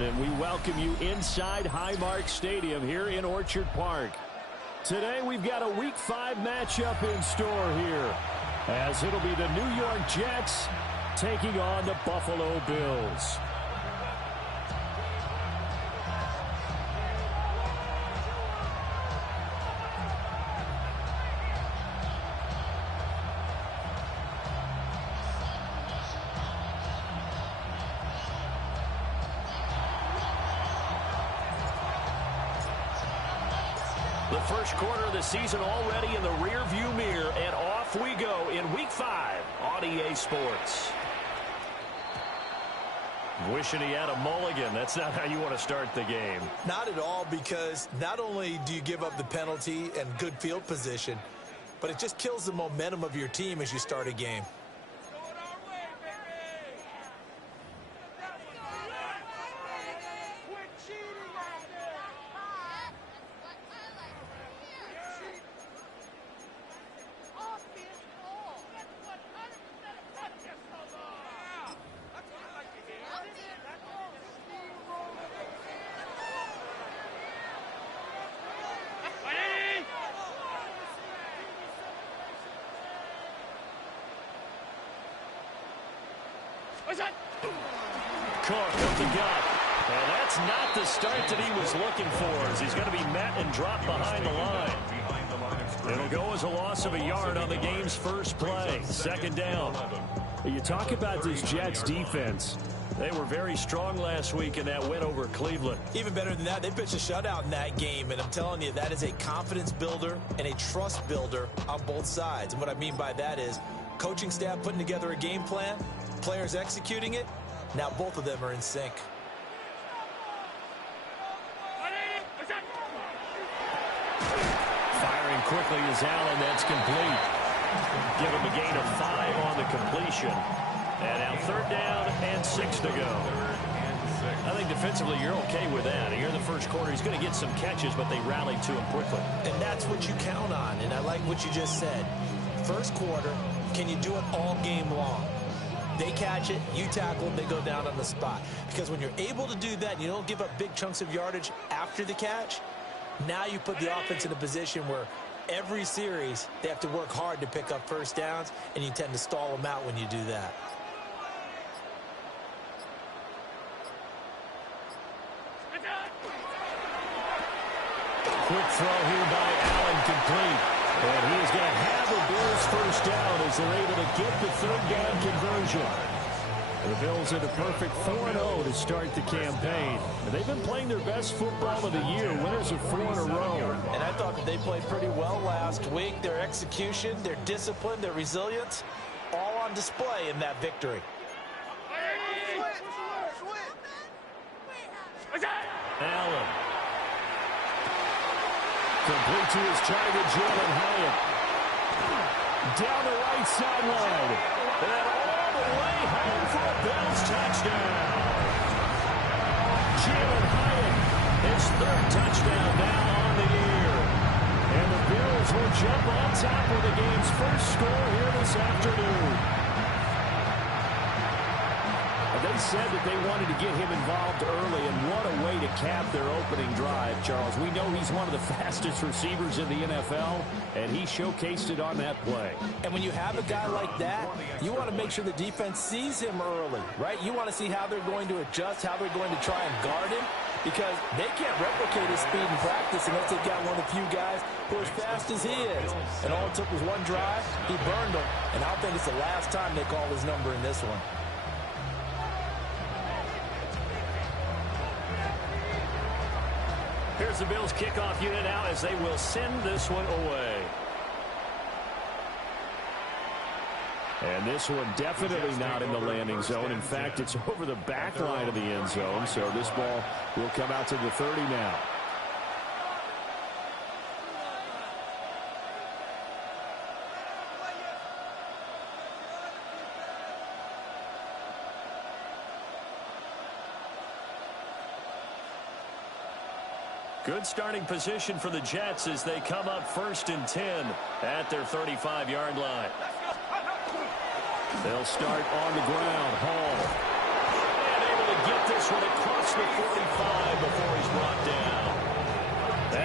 afternoon, and we welcome you inside Highmark Stadium here in Orchard Park. Today we've got a Week 5 matchup in store here, as it'll be the New York Jets taking on the Buffalo Bills. The first quarter of the season already in the rear-view mirror, and off we go in Week 5 on EA Sports. Wishing he had a mulligan. That's not how you want to start the game. Not at all, because not only do you give up the penalty and good field position, but it just kills the momentum of your team as you start a game. Cook up the gut. And that's not the start that he was looking for, as he's going to be met and dropped behind the line. It'll go as a loss of a yard on the game's first play. Second down. You talk about this Jets defense. They were very strong last week in that win over Cleveland. Even better than that, they pitched a shutout in that game, and I'm telling you, that is a confidence builder and a trust builder on both sides. And what I mean by that is coaching staff putting together a game plan, players executing it. Now both of them are in sync. Firing quickly is Allen. That's complete. Give him a gain of 5 on the completion. And now third down and 6 to go. I think defensively you're okay with that. Here in the first quarter, he's going to get some catches, but they rallied to him quickly. And that's what you count on, and I like what you just said. First quarter, can you do it all game long? They catch it, you tackle them, they go down on the spot. Because when you're able to do that and you don't give up big chunks of yardage after the catch, now you put the offense in a position where every series they have to work hard to pick up first downs, and you tend to stall them out when you do that. Quick throw here by Allen, complete. And he is going to have the Bills first down as they're able to get the third down conversion. The Bills are the perfect 4-0 to start the campaign. And they've been playing their best football of the year, winners of 4 in a row. And I thought that they played pretty well last week. Their execution, their discipline, their resilience, all on display in that victory. Allen. Complete to his target, Jalen Hyatt. Down the right sideline. And all the way home for a Bills touchdown. Jalen Hyatt, his third touchdown now on the year. And the Bills will jump on top of the game's first score here this afternoon. They said that they wanted to get him involved early, and what a way to cap their opening drive, Charles. We know he's one of the fastest receivers in the NFL, and he showcased it on that play. And when you have a guy like that, you want to make sure the defense sees him early, right? You want to see how they're going to adjust, how they're going to try and guard him, because they can't replicate his speed in practice unless they've got one of the few guys who are as fast as he is. And all it took was one drive. He burned them, and I think it's the last time they call his number in this one. Here's the Bills kickoff unit now as they will send this one away. And this one definitely not in the landing zone. In fact, it's over the back line of the end zone. So this ball will come out to the 30 now. Good starting position for the Jets as they come up 1st and 10 at their 35-yard line. They'll start on the ground. Hall. And able to get this one across the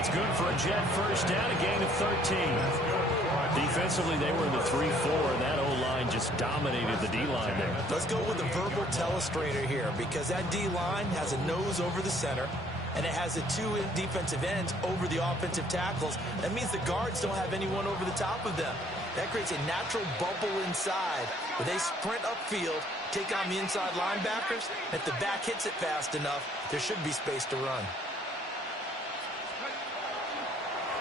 That's good for a Jet first down, a gain of 13. Defensively, they were in the 3-4, and that O-line just dominated the D-line there. Let's go with a verbal telestrator here, because that D-line has a nose over the center, and it has the two defensive ends over the offensive tackles. That means the guards don't have anyone over the top of them. That creates a natural bubble inside where they sprint upfield, take on the inside linebackers. If the back hits it fast enough, there should be space to run.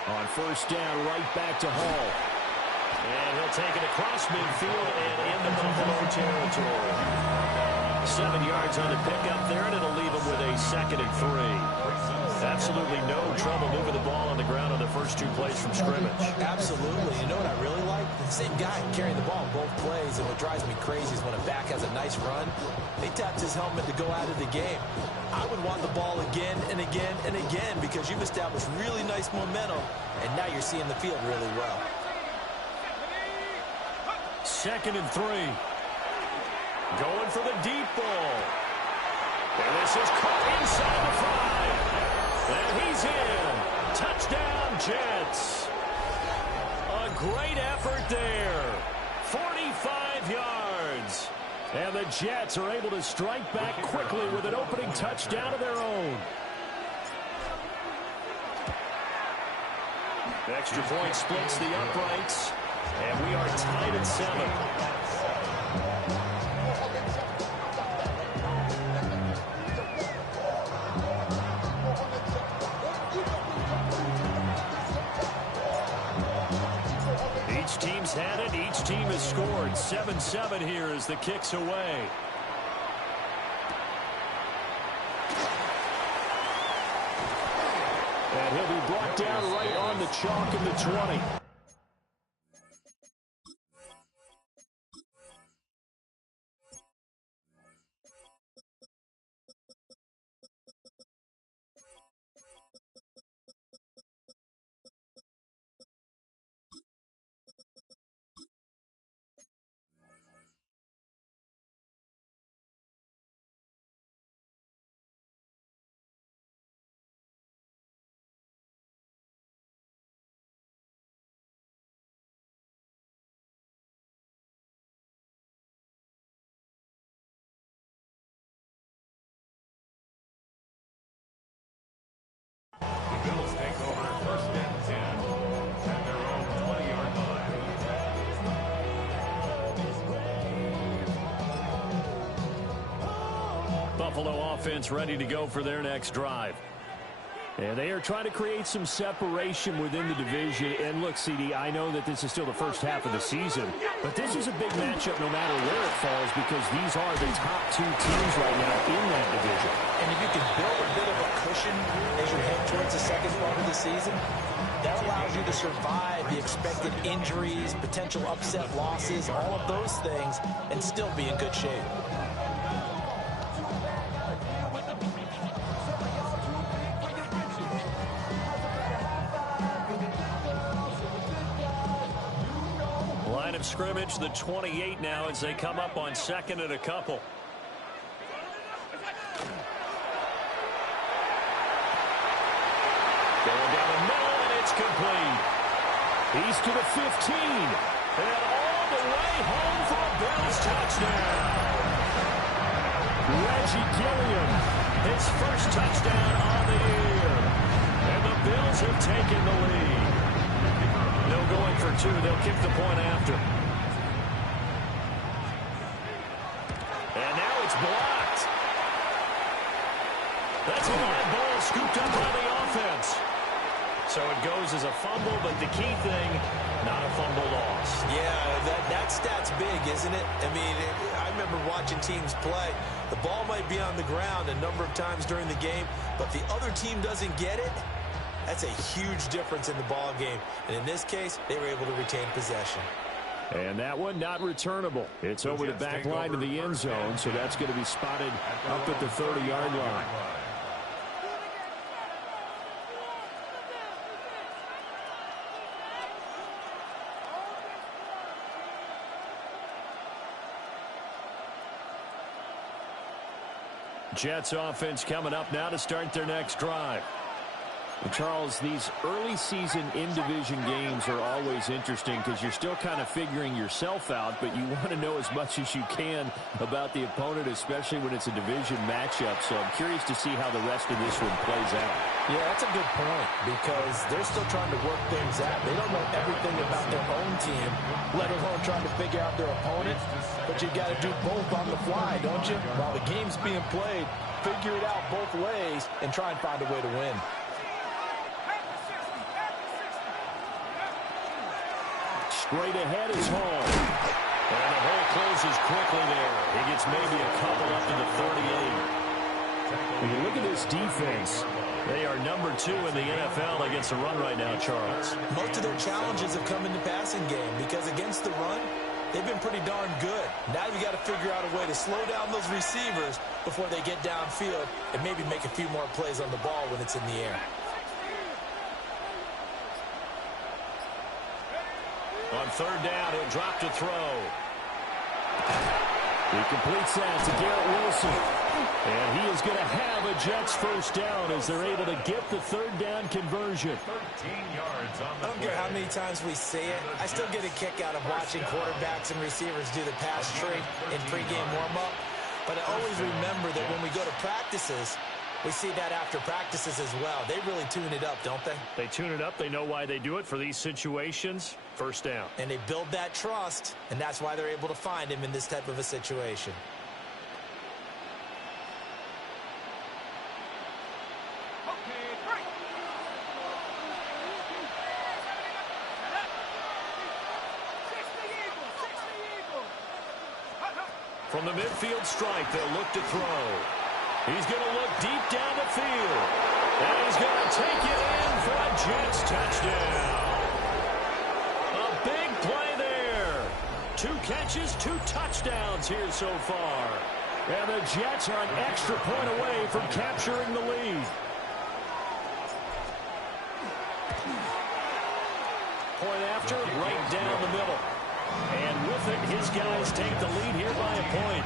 On first down, right back to Hall. And he'll take it across midfield and into Buffalo territory. 7 yards on the pickup there, and it'll leave him with a 2nd and 3. Absolutely no trouble moving the ball on the ground on the first 2 plays from scrimmage. Absolutely. You know what I really like? The same guy carrying the ball both plays, and what drives me crazy is when a back has a nice run, he taps his helmet to go out of the game. I would want the ball again and again and again because you've established really nice momentum, and now you're seeing the field really well. 2nd and 3. Going for the deep ball. And this is caught inside the 5. And he's in. Touchdown, Jets. A great effort there. 45 yards. And the Jets are able to strike back quickly with an opening touchdown of their own. Extra point splits the uprights. And we are tied at 7. Each team's had it. Each team has scored. 7-7 here as the kick's away. And he'll be brought down right on the chalk in the 20. Bills take over 1st and 10 at their own 20-yard line. Buffalo offense ready to go for their next drive. And they are trying to create some separation within the division. And look, CD, I know that this is still the first half of the season, but this is a big matchup no matter where it falls because these are the top 2 teams right now in that division. And if you can build a bit of a cushion as you head towards the second part of the season, that allows you to survive the expected injuries, potential upset losses, all of those things, and still be in good shape. Line of scrimmage, the 28 now as they come up on 2nd and a couple. Going down the middle, and it's complete. He's to the 15. And all the way home for a Bills touchdown. Reggie Gilliam, his first touchdown on the year. And the Bills have taken the lead. No going for 2. They'll kick the point after. And now it's blocked. That's a high ball scooped up by the offense. So it goes as a fumble, but the key thing, not a fumble loss. Yeah, that stat's big, isn't it? I mean, I remember watching teams play. The ball might be on the ground a number of times during the game, but the other team doesn't get it. That's a huge difference in the ball game. And in this case, they were able to retain possession. And that one not returnable. It's over the back line of the end zone, so that's going to be spotted up at the 30-yard line. Jets offense coming up now to start their next drive. Charles, these early season in-division games are always interesting because you're still kind of figuring yourself out, but you want to know as much as you can about the opponent, especially when it's a division matchup. So I'm curious to see how the rest of this one plays out. Yeah, that's a good point because they're still trying to work things out. They don't know everything about their own team, let alone trying to figure out their opponent. But you've got to do both on the fly, don't you? While the game's being played, figure it out both ways and try and find a way to win. Straight ahead is Hall. And the hole closes quickly there. He gets maybe a couple up to the 38. When you look at this defense, they are number 2 in the NFL against the run right now, Charles. Most of their challenges have come in the passing game because against the run, they've been pretty darn good. Now you got to figure out a way to slow down those receivers before they get downfield and maybe make a few more plays on the ball when it's in the air. On third down, he'll drop to throw. He completes that to Garrett Wilson. And he is going to have a Jets first down as they're able to get the third down conversion. 13 yards on the I don't care how many times we say it. I still get a kick out of watching quarterbacks and receivers do the pass tree in pregame warm-up. But I always remember that when we go to practices, we see that after practices as well. They really tune it up, don't they? They tune it up. They know why they do it for these situations. First down. And they build that trust, and that's why they're able to find him in this type of a situation. From the midfield strike, they'll look to throw. He's going to look deep down the field. And he's going to take it in for a Jets touchdown. A big play there. 2 catches, 2 touchdowns here so far. And the Jets are an extra point away from capturing the lead. Point after, right down the middle. And with it, his guys take the lead here by a point.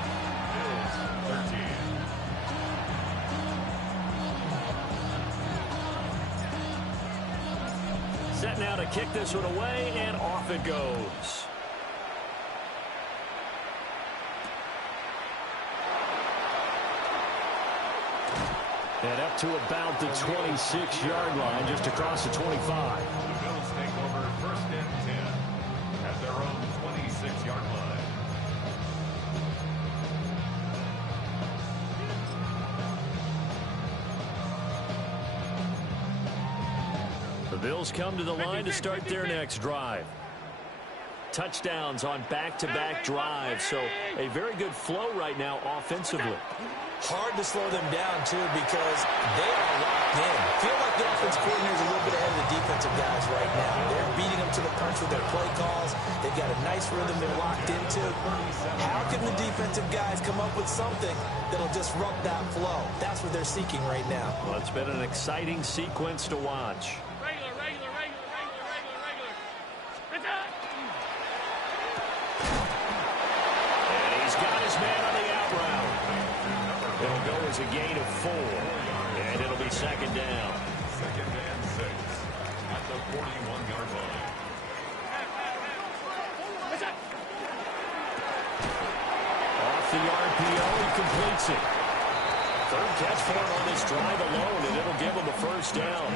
Set now to kick this one away, and off it goes. And up to about the 26-yard line, just across the 25. The Bills take over first and 10 at their own 26-yard line. The Bills come to the line to start their next drive. Touchdowns on back-to-back drives, so a very good flow right now offensively. Hard to slow them down, too, because they are locked in. Feel like the offense coordinator is a little bit ahead of the defensive guys right now. They're beating them to the punch with their play calls. They've got a nice rhythm they're locked into. How can the defensive guys come up with something that'll disrupt that flow? That's what they're seeking right now. Well, it's been an exciting sequence to watch. It'll go as a gain of 4, and it'll be second down. Second and 6 at the 41-yard line. Off the RPO, he completes it. Third catch for him on this drive alone, and it'll give him a first down.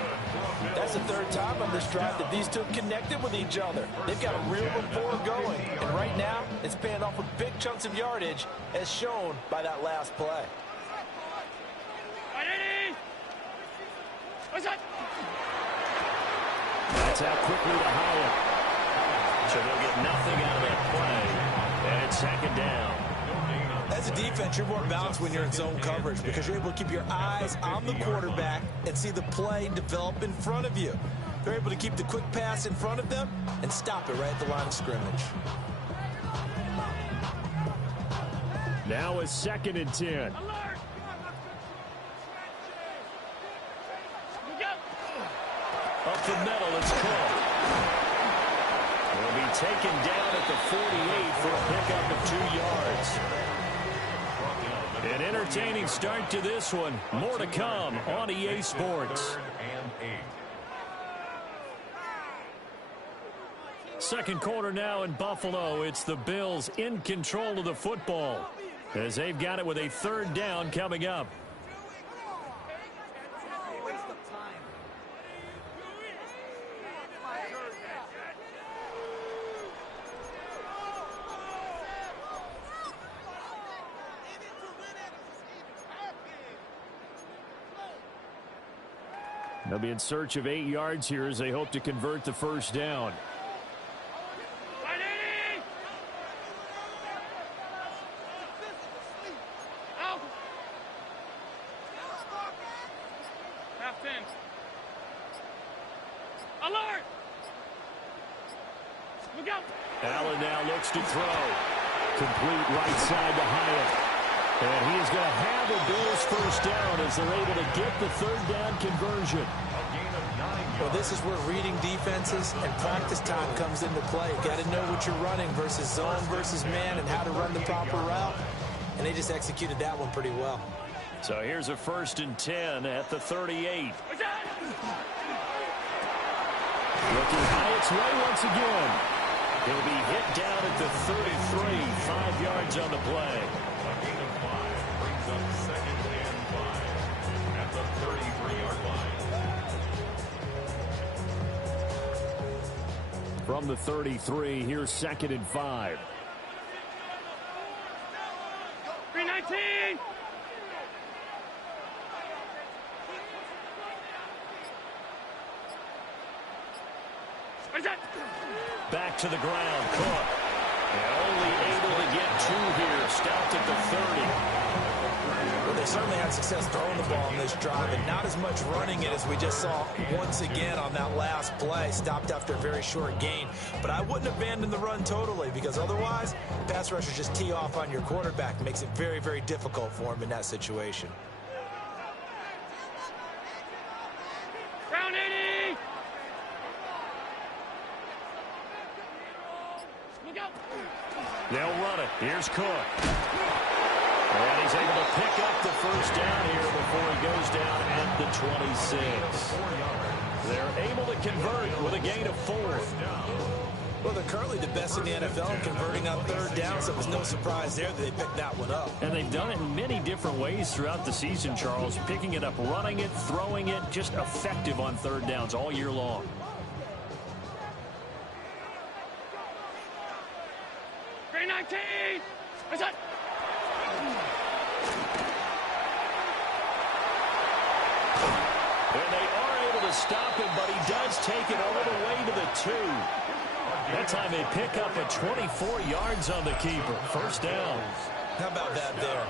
That's the third time on this drive that these two connected with each other. They've got a real rapport going, and right now it's paying off with big chunks of yardage as shown by that last play. That's out quickly to Howard. So they'll get nothing out of that play. And second down. As a defense, you're more balanced when you're in zone coverage because you're able to keep your eyes on the quarterback and see the play develop in front of you. They're able to keep the quick pass in front of them and stop it right at the line of scrimmage. Now a second and 10. Up the middle, it's Cook. Will be taken down at the 48 for a pickup of 2 yards. An entertaining start to this one. More to come on EA Sports. Second quarter now in Buffalo. It's the Bills in control of the football as they've got it with a third down coming up. They'll be in search of 8 yards here as they hope to convert the first down. Alert! Look out! Allen now looks to throw. Complete right side to Hyatt. And he is going to have a Bills first down as they're able to get the third down conversion. Well, this is where reading defenses and practice time comes into play. Got to know what you're running versus zone versus man and how to run the proper route. And they just executed that one pretty well. So here's a 1st and 10 at the 38. Looking Hyatt's way once again. He'll be hit down at the 33, 5 yards on the play. A gain of 5 brings up 2nd and 5 at the 33-yard line. From the 33, here's 2nd and 5. 319! Back to the ground, Cook. And only able to get 2 here, stopped at the 30. Well, they certainly had success throwing the ball on this drive, and not as much running it as we just saw once again on that last play. Stopped after a very short gain. But I wouldn't abandon the run totally, because otherwise, pass rushers just tee off on your quarterback. Makes it very, very difficult for him in that situation. Round 80! Look out! They'll run it. Here's Cook. And he's able to pick up the first down here before he goes down at the 26. They're able to convert with a gain of 4. Well, they're currently the best in the NFL in converting on third down, so it was no surprise there that they picked that one up. And they've done it in many different ways throughout the season, Charles. Picking it up, running it, throwing it, just effective on third downs all year long. And they are able to stop him, but he does take it all the way to the 2. That time they pick up a 24 yards on the keeper. First down. How about that there?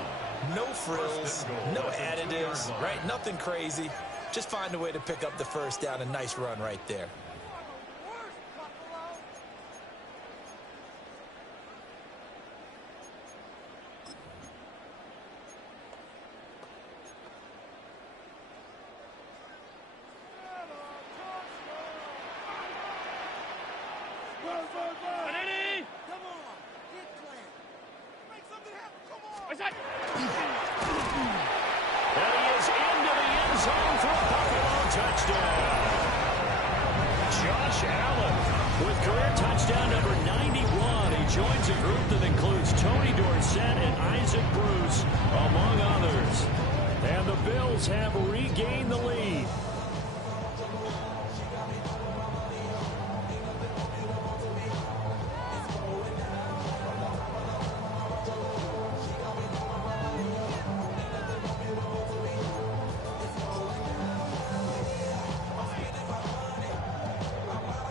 No frills, no additives, right? Nothing crazy. Just find a way to pick up the first down. A nice run right there. Have regained the lead.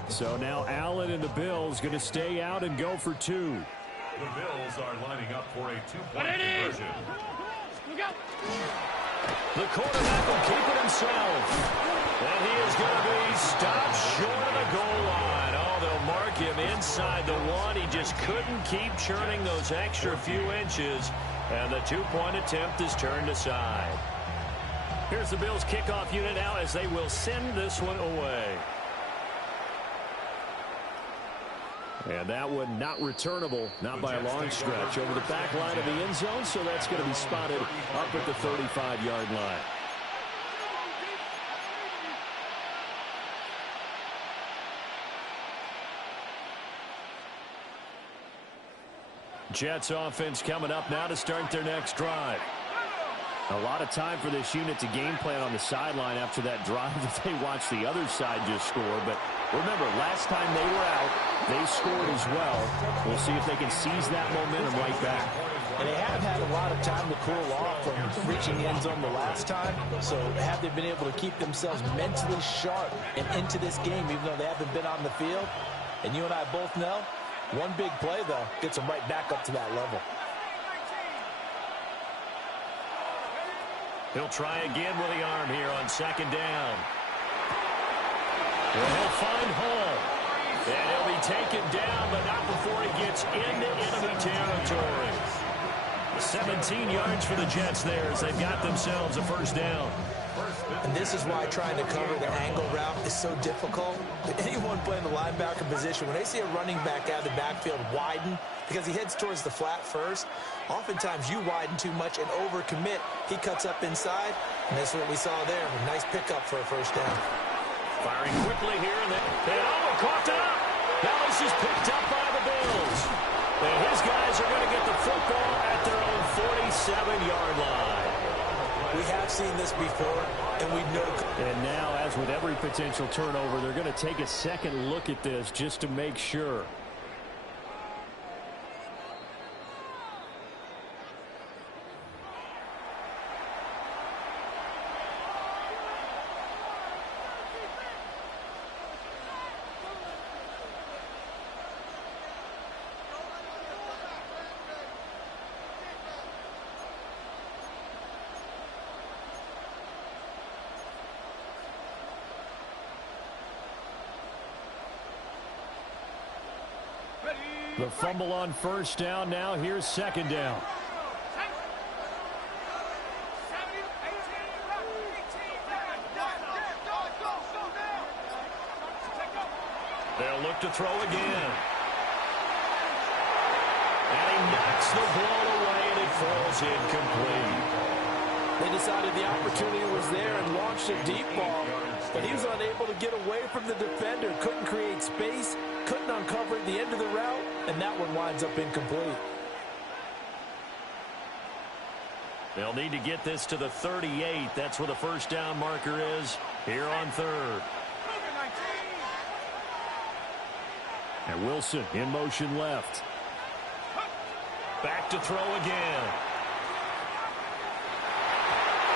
So now Allen and the Bills going to stay out and go for 2. The Bills are lining up for a 2-point conversion. Look out! The quarterback will keep it himself. And he is going to be stopped short of the goal line. Oh, they'll mark him inside the 1. He just couldn't keep churning those extra few inches. And the 2-point attempt is turned aside. Here's the Bills kickoff unit now as they will send this one away. And that one not returnable, not by a long stretch, over the back line of the end zone, so that's going to be spotted up at the 35-yard line. Jets offense coming up now to start their next drive. A lot of time for this unit to game plan on the sideline after that drive that they watched the other side just score. But remember, last time they were out, they scored as well. We'll see if they can seize that momentum right back. And they have had a lot of time to cool off from reaching the end zone the last time. So have they been able to keep themselves mentally sharp and into this game, even though they haven't been on the field? And you and I both know, one big play, though, gets them right back up to that level. He'll try again with the arm here on second down. Well, he'll find Hall. And he'll be taken down, but not before he gets into enemy territory. 17 yards for the Jets there as they've got themselves a first down. And this is why trying to cover the angle route is so difficult. Anyone playing the linebacker position, when they see a running back out of the backfield widen, because he heads towards the flat first, oftentimes you widen too much and overcommit. He cuts up inside, and that's what we saw there. A nice pickup for a first down. Firing quickly here, and caught up. Now this is picked up by the Bills. And his guys are going to get the football at their own 47-yard line. We have seen this before, and we know. And now, as with every potential turnover, they're going to take a second look at this just to make sure. The fumble on first down. Now here's second down. They'll look to throw again. And he knocks the ball away, and it falls incomplete. They decided the opportunity was there and launched a deep ball, but he was unable to get away from the defender, couldn't create space, couldn't uncover at the end of the route, and that one winds up incomplete. They'll need to get this to the 38. That's where the first down marker is here on third. And Wilson in motion left. Back to throw again.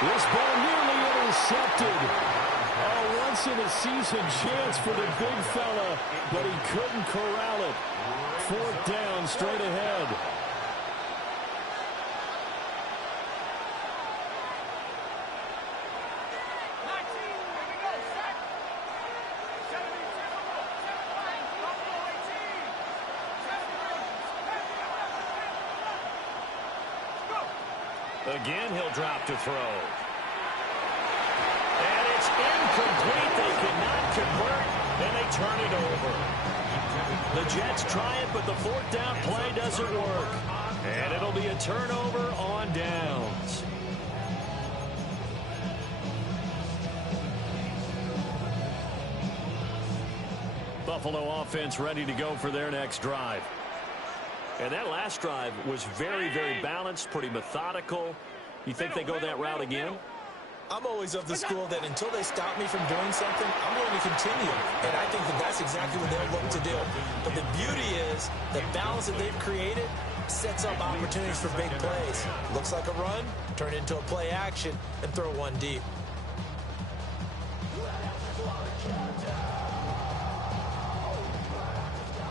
This ball nearly intercepted. A once-in-a-season chance for the big fella, but he couldn't corral it. Fourth down straight ahead. Again, he'll drop to throw. And it's incomplete. They cannot convert, and they turn it over. The Jets try it, but the fourth down play doesn't work. And it'll be a turnover on downs. Buffalo offense ready to go for their next drive. And that last drive was very, very balanced, pretty methodical. You think they go that route again? I'm always of the school that until they stop me from doing something, I'm going to continue. And I think that that's exactly what they'll look to do. But the beauty is the balance that they've created sets up opportunities for big plays. Looks like a run, turn it into a play action, and throw one deep.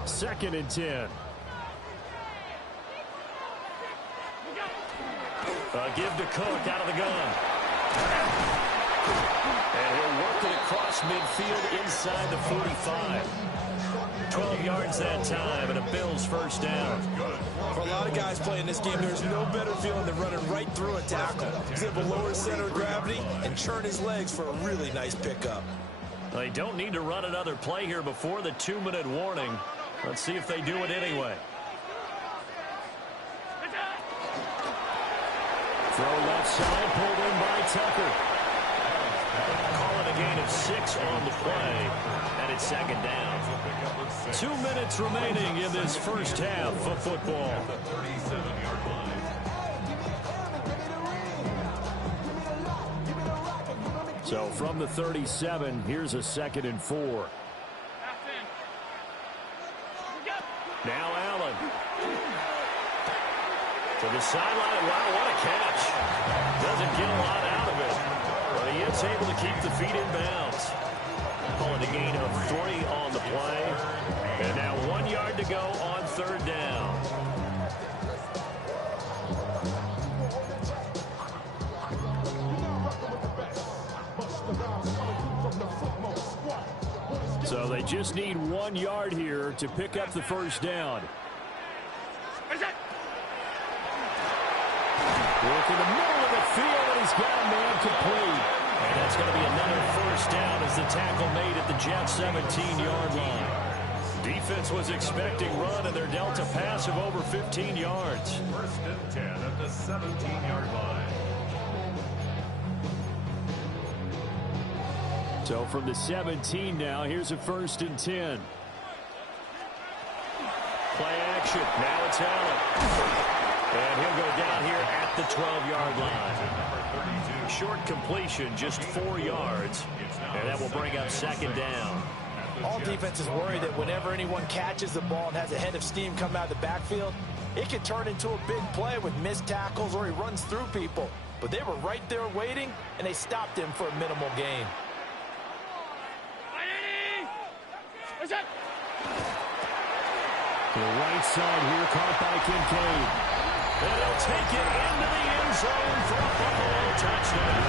Second and 10. Give to Cook out of the gun. And he'll work it across midfield inside the 45. 12 yards that time, and a Bills first down. For a lot of guys playing this game, there's no better feeling than running right through a tackle. He's able to lower his center of gravity and churn his legs for a really nice pickup. They don't need to run another play here before the 2-minute warning. Let's see if they do it anyway. Throw left side, pulled in by Tucker. Call it a a gain of 6 on the play, and it's second down. 2 minutes remaining in this first half of football. The 37-yard line. So from the 37, here's a 2nd and 4. Now Allen. To the sideline. Wow, what a catch. Doesn't get a lot out of it. But he is able to keep the feet in bounds. Calling a gain of 3 on the play. And now 1 yard to go on 3rd down. So they just need 1 yard here to pick up the first down. Work in the middle of the field, and he's got a man complete. And that's going to be another first down as the tackle made at the Jets' 17-yard line. Defense was expecting run, and they're dealt a pass of over 15 yards. 1st and 10 at the 17-yard line. So from the 17 now, here's a 1st and 10. Play action. Now it's Allen. And he'll go down here at the 12-yard line. Short completion, just 4 yards. And that will bring up 2nd down. All defenses worry that whenever anyone catches the ball and has a head of steam come out of the backfield, it can turn into a big play with missed tackles or he runs through people. But they were right there waiting, and they stopped him for a minimal gain. The right side here caught by Kincaid. And they'll take it into the end zone for a Buffalo touchdown.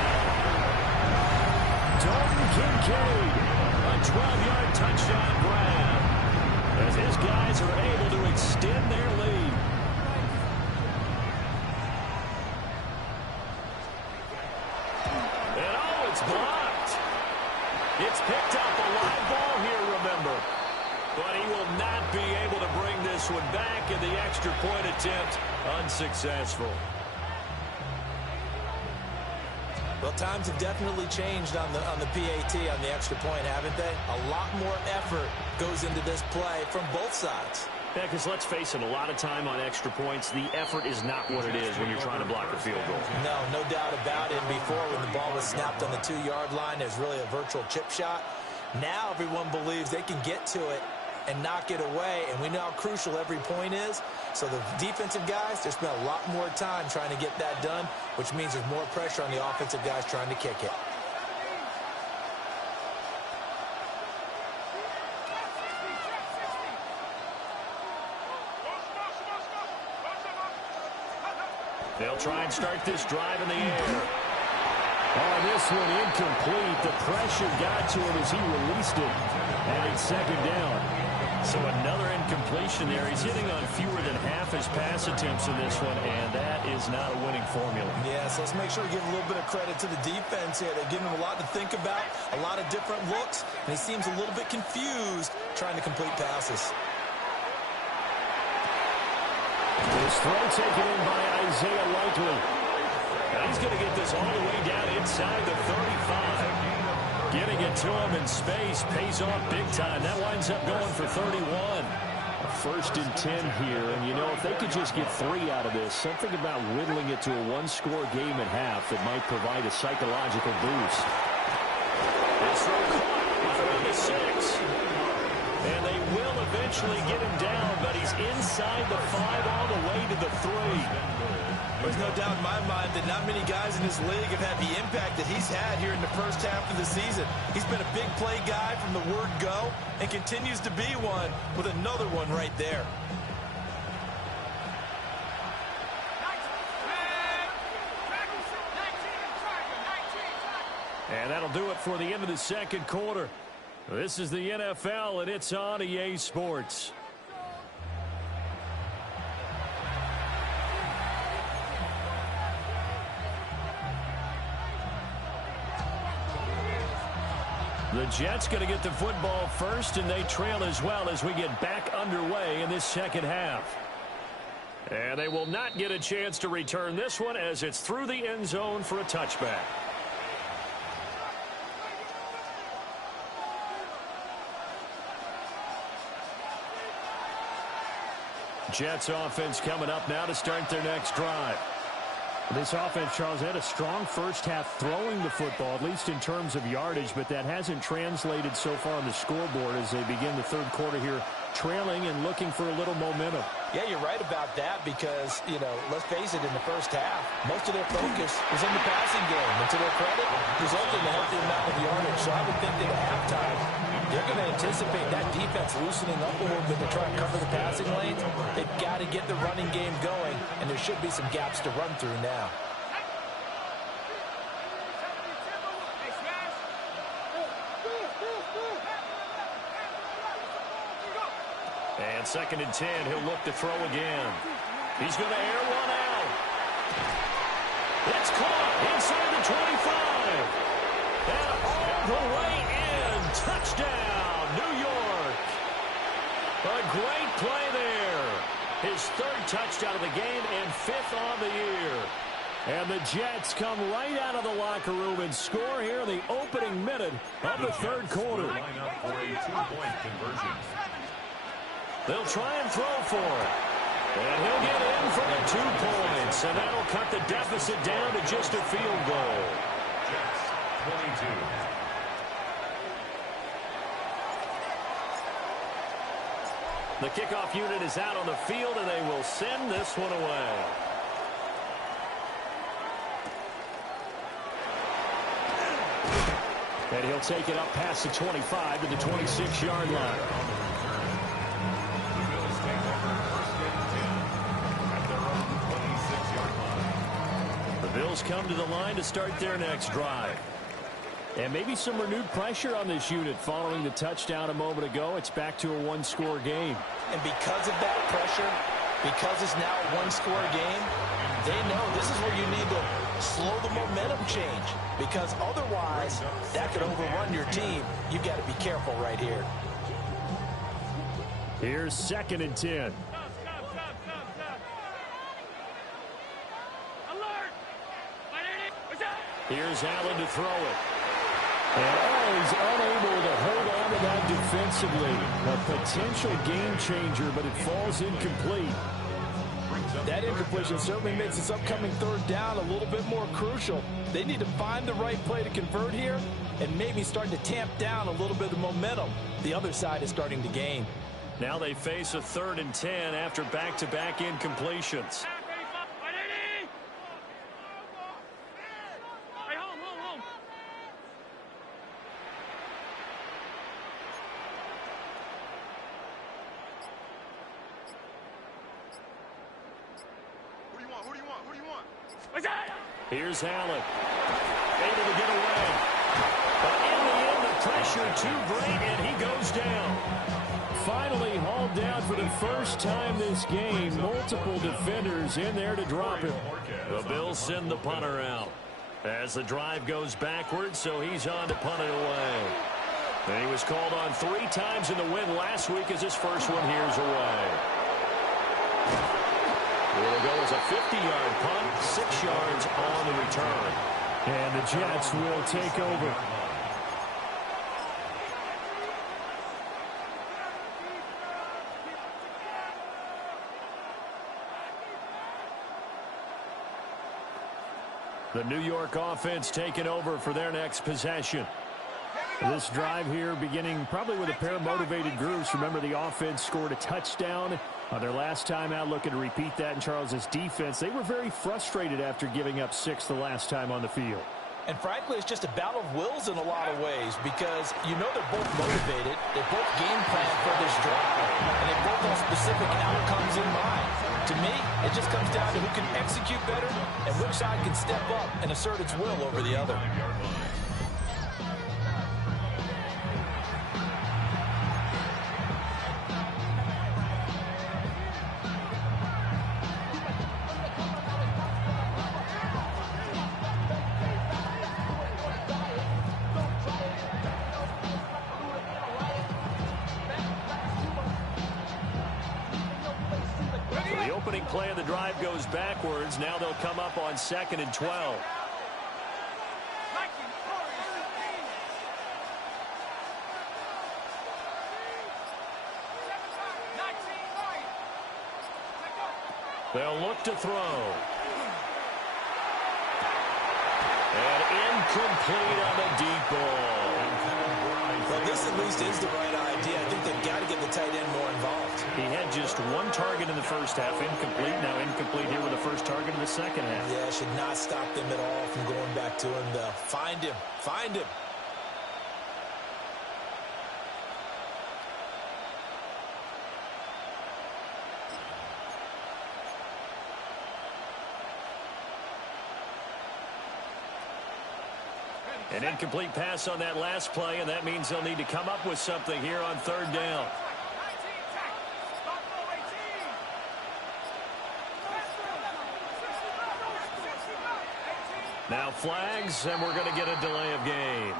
Dalton Kincaid, a 12-yard touchdown grab, as his guys are able to extend their lead. And oh, it's blocked. It's picked up a live ball here, remember. But he will not be able to bring this one back, in the extra point attempt unsuccessful. Well, times have definitely changed on the PAT, on the extra point, haven't they? A lot more effort goes into this play from both sides. Yeah, because let's face it, a lot of time on extra points, the effort is not what it is when you're trying to block a field goal. No doubt about it. Before, when the ball was snapped on the 2-yard line, there's really a virtual chip shot. Now everyone believes they can get to it and knock it away, and we know how crucial every point is. So the defensive guys, they spent a lot more time trying to get that done, which means there's more pressure on the offensive guys trying to kick it. They'll try and start this drive in the air. On this one, incomplete. The pressure got to him as he released it. And it's 2nd down. So another incompletion there. He's hitting on fewer than half his pass attempts in this one, and that is not a winning formula. Yeah, so let's make sure we give a little bit of credit to the defense here. They're giving him a lot to think about, a lot of different looks, and he seems a little bit confused trying to complete passes. This throw taken in by Isaiah Likely. And he's going to get this all the way down inside the 35. Getting it to him in space pays off big time. That winds up going for 31. A 1st and 10 here. And, you know, if they could just get 3 out of this, something about whittling it to a 1-score game at half that might provide a psychological boost. This throw caught around the 6. And they will eventually get him down, but he's inside the 5 all the way to the 3. There's no doubt in my mind that not many guys in this league have had the impact that he's had here in the first half of the season. He's been a big play guy from the word go and continues to be one with another one right there. And that'll do it for the end of the second quarter. This is the NFL, and it's on EA Sports. The Jets going to get the football first, and they trail as well as we get back underway in this second half. And they will not get a chance to return this one as it's through the end zone for a touchback. Jets offense coming up now to start their next drive. This offense, Charles, had a strong first half throwing the football, at least in terms of yardage, but that hasn't translated so far on the scoreboard as they begin the third quarter here, trailing and looking for a little momentum. Yeah, you're right about that because, you know, let's face it, in the first half, most of their focus was in the passing game. And to their credit, resulted in a healthy amount of yardage. So I would think that at halftime, they're going to anticipate that defense loosening up a little bit to try and cover the passing lanes. They've got to get the running game going, and there should be some gaps to run through now. And 2nd and 10, he'll look to throw again. He's going to air one out. It's caught inside the 25. And all the way in. Touchdown, New York. A great play there. His 3rd touchdown of the game and 5th on the year. And the Jets come right out of the locker room and score here in the opening minute of the 3rd quarter. Line up for a 2-point conversion. They'll try and throw for it. And he'll get in for the 2 points. And that'll cut the deficit down to just a field goal. Jets 22. The kickoff unit is out on the field, and they will send this one away. And he'll take it up past the 25 to the 26-yard line. Bills come to the line to start their next drive. And maybe some renewed pressure on this unit following the touchdown a moment ago. It's back to a one-score game. And because of that pressure, because it's now a one-score game, they know this is where you need to slow the momentum change. Because otherwise, that could overrun your team. You've got to be careful right here. Here's 2nd and 10. Here's Allen to throw it. And he's unable to hold on to that defensively. A potential game changer, but it falls incomplete. That incompletion certainly makes this upcoming 3rd down a little bit more crucial. They need to find the right play to convert here and maybe start to tamp down a little bit of momentum. The other side is starting to gain. Now they face a 3rd and 10 after back-to-back incompletions. Here's Allen. Able to get away. But in the end, the pressure too great, and he goes down. Finally hauled down for the first time this game. Multiple defenders in there to drop him. The Bills send the punter out as the drive goes backwards, so he's on to punt it away. And he was called on 3 times in the win last week as his first one here's away. It'll go as a 50-yard punt, 6 yards on the return. And the Jets will take over. The New York offense taking over for their next possession. This drive here beginning probably with a pair of motivated groups. Remember, the offense scored a touchdown on their last time out, looking to repeat that in Charles's defense. They were very frustrated after giving up 6 the last time on the field. And frankly, it's just a battle of wills in a lot of ways because you know they're both motivated. They both game plan for this drive, and they both have specific outcomes in mind. To me, it just comes down to who can execute better and which side can step up and assert its will over the other. Play of the drive goes backwards. Now they'll come up on 2nd and 12. They'll look to throw. And incomplete on the deep ball. Well, this at least is the right idea. I think they've got to get the tight end more involved. He had just one target in the first half, incomplete. Now incomplete here with the first target in the second half. Yeah, should not stop them at all from going back to him, though. Find him. Find him. An incomplete pass on that last play, and that means they'll need to come up with something here on third down. Now flags, and we're going to get a delay of game.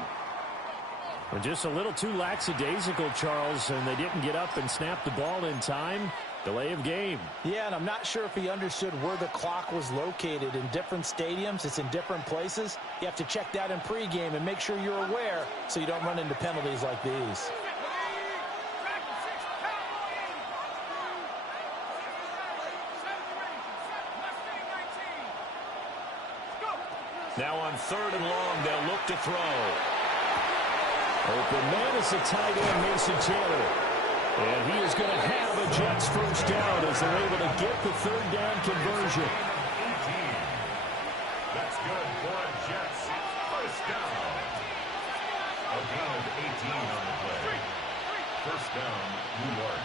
Well, just a little too lackadaisical, Charles, and they didn't get up and snap the ball in time. Delay of game. Yeah, and I'm not sure if he understood where the clock was located. In different stadiums, it's in different places. You have to check that in pregame and make sure you're aware so you don't run into penalties like these. Now on third and long, they'll look to throw. Open man is the tight end, Mason Taylor. And he is going to have a Jets first down as they're able to get the third down conversion. 18. That's good for a Jets first down. A gain of 18 on the play. First down, New York.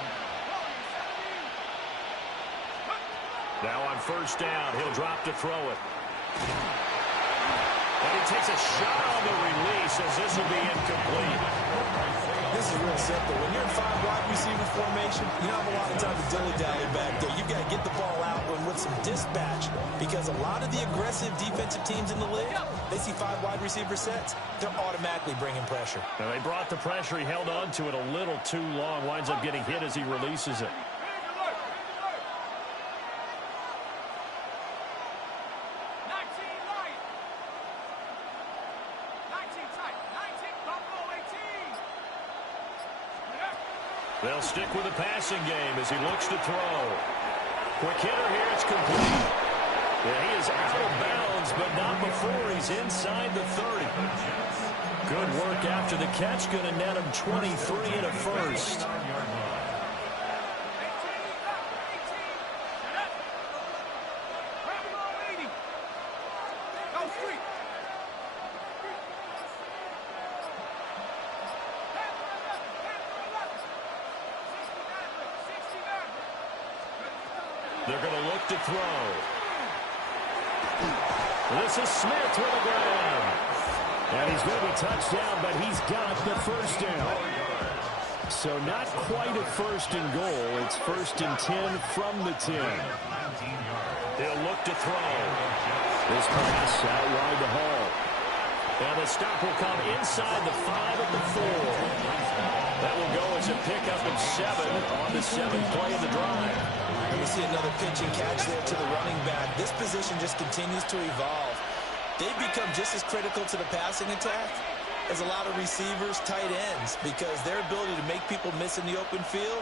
Now on first down, he'll drop to throw it. And he takes a shot on the release as this will be incomplete. This is real simple. When you're in 5 wide receiver formation, you don't have a lot of time to dilly-dally back there. You've got to get the ball out and with some dispatch, because a lot of the aggressive defensive teams in the league, they see 5 wide receiver sets, they're automatically bringing pressure. Now they brought the pressure. He held on to it a little too long. Winds up getting hit as he releases it. They'll stick with the passing game as he looks to throw. Quick hitter here, it's complete. Yeah, he is out of bounds, but not before he's inside the 30. Good work after the catch, going to net him 23 and a first. They're going to look to throw. This is Smith with the ground. And he's going to be touched down, but he's got the first down. So not quite a first and goal. It's first and 10 from the 10. They'll look to throw. This pass out wide to Hall. And the stop will come inside the 5 at the 4. That will go as a pickup of 7 on the 7th play of the drive. We see another pitch and catch there to the running back. This position just continues to evolve. They've become just as critical to the passing attack as a lot of receivers, tight ends, because their ability to make people miss in the open field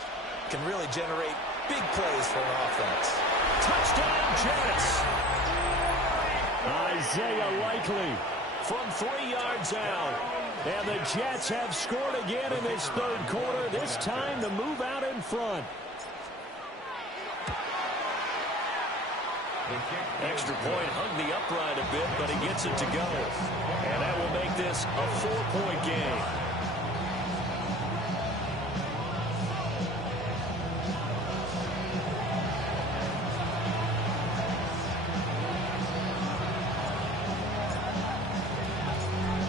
can really generate big plays for an offense. Touchdown, Jets! Isaiah Likely from 3 yards out. And the Jets have scored again in this third quarter, this time to move out in front. Extra point hung the upright a bit, but he gets it to go. And that will make this a 4-point game.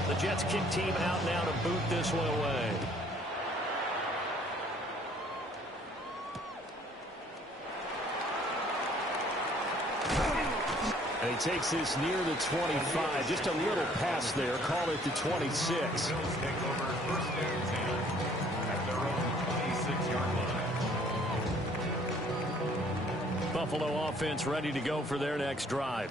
The Jets kick team out now to boot this one away. And he takes this near the 25. Just a little pass there. Call it the 26. Bills take over first and 10 at their own 26-yard line. Buffalo offense ready to go for their next drive.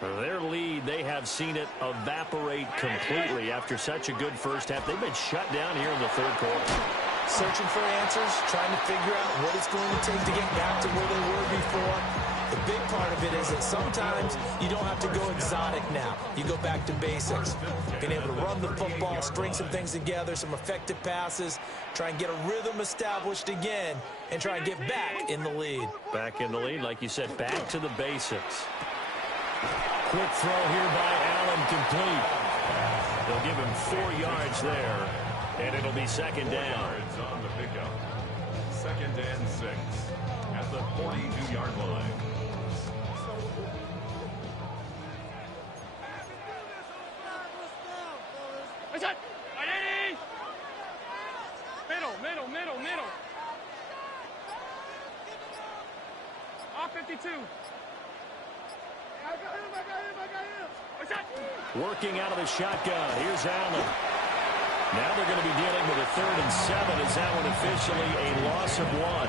Their lead, they have seen it evaporate completely after such a good first half. They've been shut down here in the third quarter. searching for answers, trying to figure out what it's going to take to get back to where they were before. The big part of it is that sometimes you don't have to go exotic now. You go back to basics. Being able to run the football, string some things together, some effective passes, try and get a rhythm established again, and try and get back in the lead. Back in the lead, like you said, back to the basics. Quick throw here by Allen, complete. They'll give him 4 yards there, and it'll be second down. Yards on the pickup. Second and 6 at the 42-yard line. What's that? Identity! Middle. Off 52. I got him. What's that? Working out of the shotgun. Here's Allen. Now they're going to be dealing with a 3rd and 7. Is that one officially a loss of 1?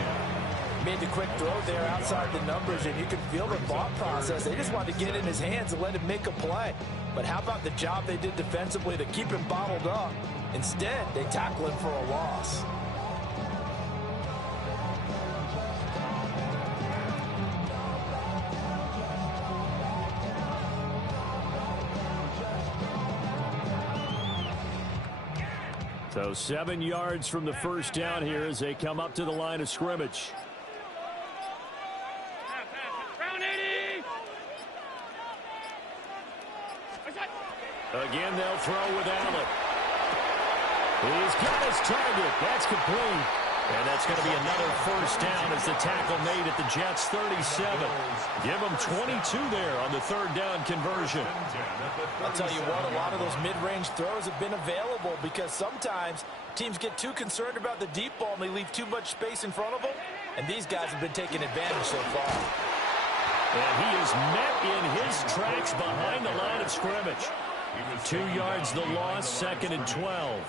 Made the quick throw there outside the numbers, and you can feel the thought process. They just wanted to get in his hands and let him make a play. But how about the job they did defensively to keep him bottled up? Instead, they tackle him for a loss. So 7 yards from the first down here as they come up to the line of scrimmage. Round 80. What's that? Again, they'll throw with Allen. He's got his target. That's complete. And that's going to be another first down as the tackle made at the Jets' 37. Give them 22 there on the 3rd down conversion. I'll tell you what, a lot of those mid-range throws have been available because sometimes teams get too concerned about the deep ball and they leave too much space in front of them. And these guys have been taking advantage so far. And he is met in his tracks behind the line of scrimmage. 2 yards the loss, 2nd and 12.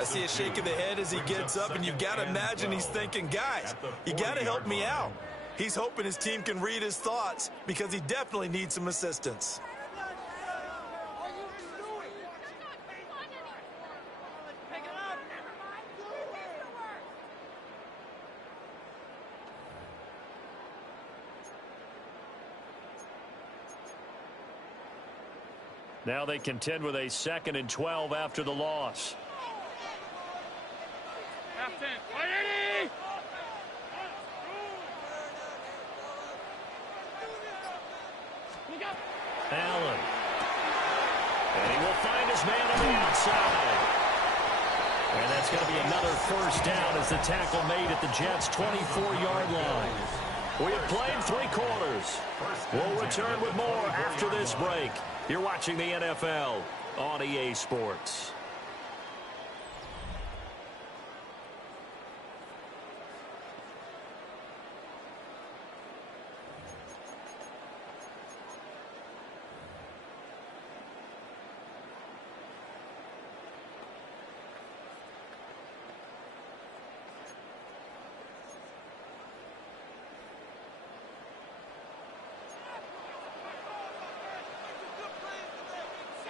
I see a shake of the head as he gets up, and you've got to imagine he's thinking, guys, you got to help me out. He's hoping his team can read his thoughts because he definitely needs some assistance. Now they contend with a 2nd and 12 after the loss. Half 10. Identity! Look out! Allen. And he will find his man on the outside. And that's going to be another first down as the tackle made at the Jets' 24-yard line. We have played 3 quarters. We'll return with more after this break. You're watching the NFL on EA Sports.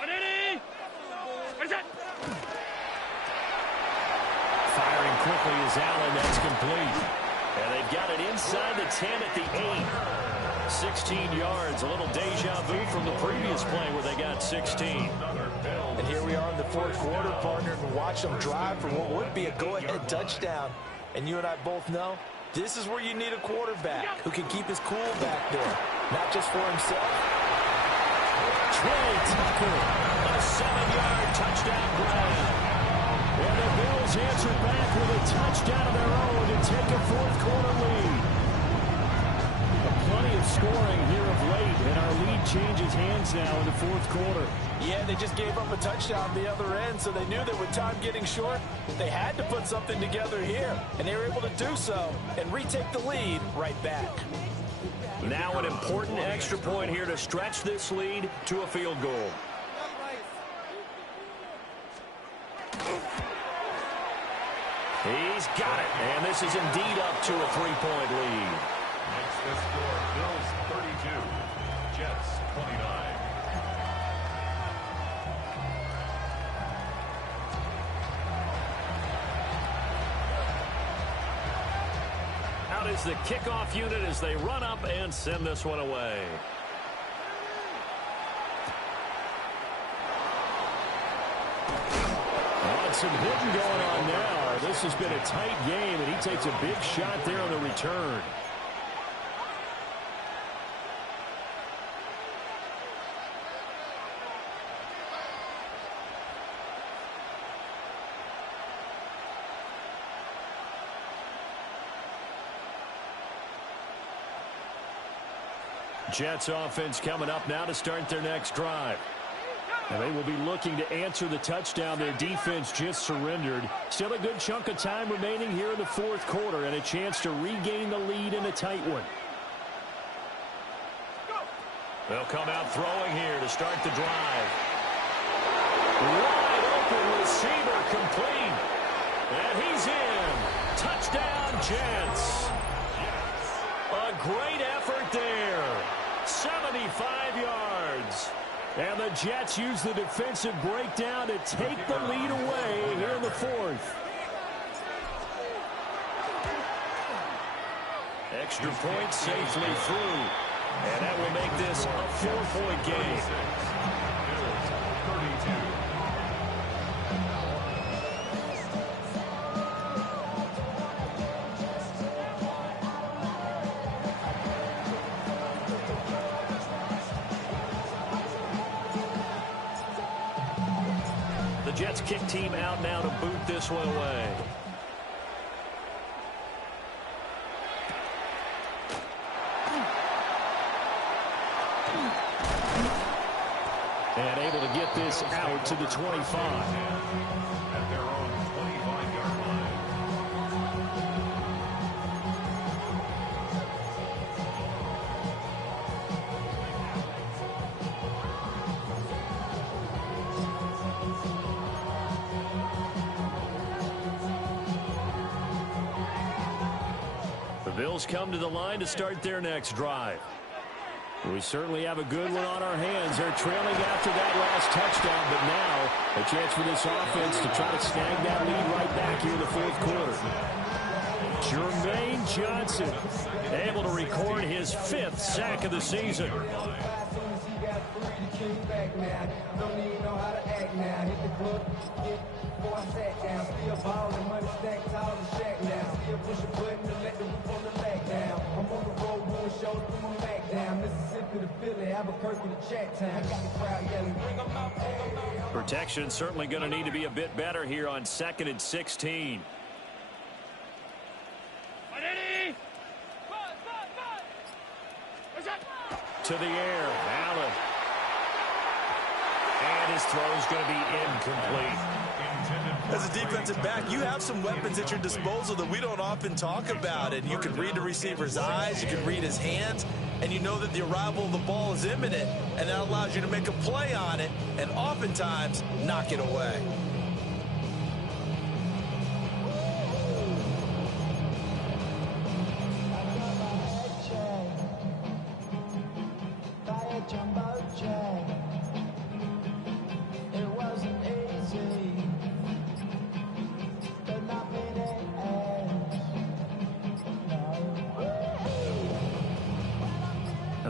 Identity! What's that? Firing quickly is Allen. That's complete. And they've got it inside the 10 at the 8. 16 yards. A little deja vu from the previous play where they got 16. And here we are in the 4th quarter, partner, and watch them drive for what would be a go-ahead touchdown. And you and I both know this is where you need a quarterback who can keep his cool back there, not just for himself. Trey Tucker, a 7-yard touchdown grab. And the Bills answer back with a touchdown of their own to take a 4th quarter lead. Plenty of scoring here of late, and our lead changes hands now in the 4th quarter. Yeah, they just gave up a touchdown the other end, so they knew that with time getting short, they had to put something together here. And they were able to do so and retake the lead right back. Now an important extra point here to stretch this lead to a field goal. He's got it, and this is indeed up to a 3-point lead. Makes the score Bills 32, Jets 29. is the kickoff unit as they run up and send this one away. Some hitting going on now. This has been a tight game, and he takes a big shot there on the return. Jets offense coming up now to start their next drive. And they will be looking to answer the touchdown their defense just surrendered. Still a good chunk of time remaining here in the fourth quarter and a chance to regain the lead in a tight one. They'll come out throwing here to start the drive. Wide open receiver complete. And he's in. Touchdown, Jets. A great effort there. 75 yards. And the Jets use the defensive breakdown to take the lead away here in the fourth. Extra point safely through. And that will make this a 4-point game. 32. The Jets kick team out now to boot this one away. And able to get this out to the 25. At their own 25-yard line. The Bills come to the line to start their next drive. We certainly have a good one on our hands. They're trailing after that last touchdown, but now a chance for this offense to try to snag that lead right back here in the fourth quarter. Jermaine Johnson able to record his 5th sack of the season. Protection certainly going to need to be a bit better here on 2nd and 16. To the air, Allen. And his throw is going to be incomplete. As a defensive back, you have some weapons at your disposal that we don't often talk about. And you can read the receiver's eyes, you can read his hands, and you know that the arrival of the ball is imminent. And that allows you to make a play on it and oftentimes knock it away.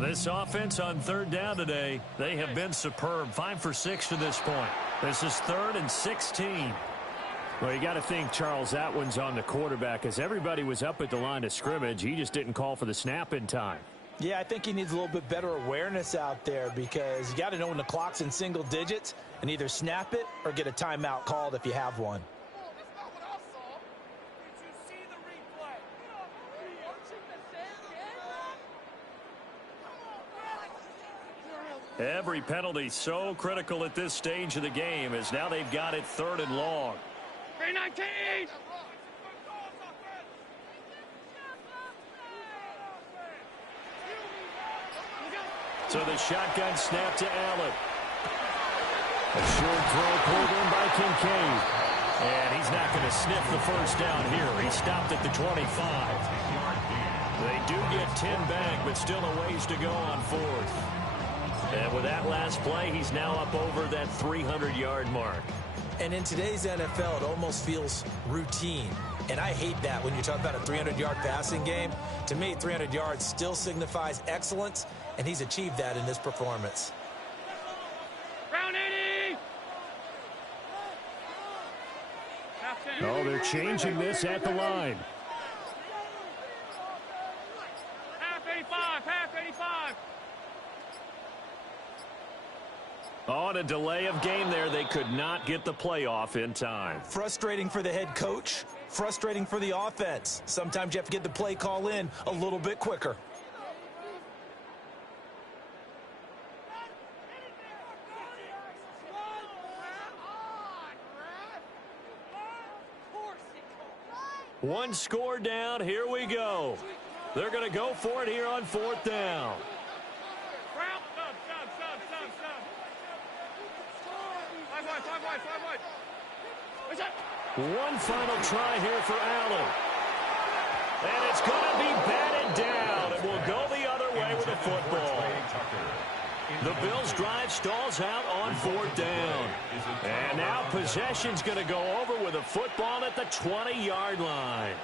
This offense on 3rd down today, they have been superb. 5 for 6 to this point. This is 3rd and 16. Well, you got to think, Charles, that one's on the quarterback as everybody was up at the line of scrimmage. He just didn't call for the snap in time. Yeah, I think he needs a little bit better awareness out there because you got to know when the clock's in single digits and either snap it or get a timeout called if you have one. Every penalty so critical at this stage of the game as now they've got it 3rd and long. 319! So the shotgun snap to Allen. A short throw pulled in by Kincaid. And he's not going to sniff the first down here. He stopped at the 25. They do get 10 back, but still a ways to go on 4th. And with that last play, he's now up over that 300-yard mark. And in today's NFL, it almost feels routine. And I hate that when you talk about a 300-yard passing game. To me, 300 yards still signifies excellence, and he's achieved that in this performance. Round 80. Oh, they're changing this at the line. Half 85, half 85. On a delay of game there, they could not get the playoff in time. Frustrating for the head coach, frustrating for the offense. Sometimes you have to get the play call in a little bit quicker. One score down. Here we go. They're going to go for it here on 4th down. One final try here for Allen. And it's going to be batted down. It will go the other way with the football. The Bills' drive stalls out on 4th down. And now possession's going to go over with a football at the 20-yard line.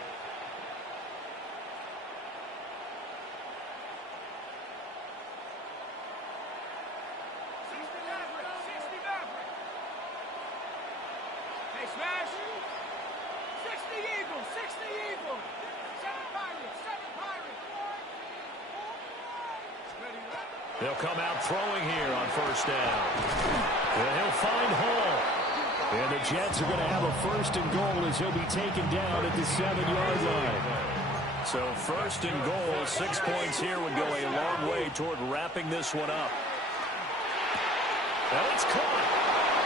Smash! 60 Eagles! 60 Eagles! 7 Pirates! 7 Pirates! They'll come out throwing here on 1st down. And he'll find Hall. And the Jets are going to have a 1st and goal as he'll be taken down at the 7-yard line. So 1st and goal, 6 points here would go a long way toward wrapping this one up. And it's caught.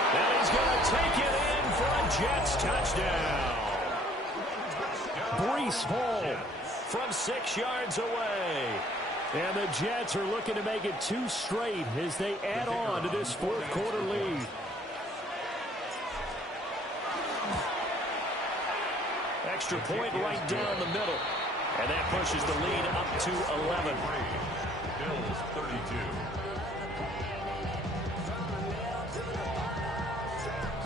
And he's going to take it in for a Jets touchdown. Breece Hall from 6 yards away. And the Jets are looking to make it 2 straight as they add on to this 4th quarter lead. Extra point right down the middle. And that pushes the lead up to 11. Bills 32.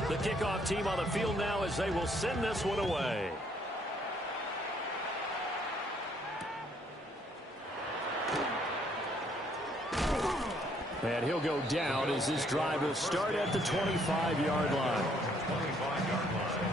The kickoff team on the field now as they will send this one away. And he'll go down as this drive will start at the 25-yard line. 25-yard line.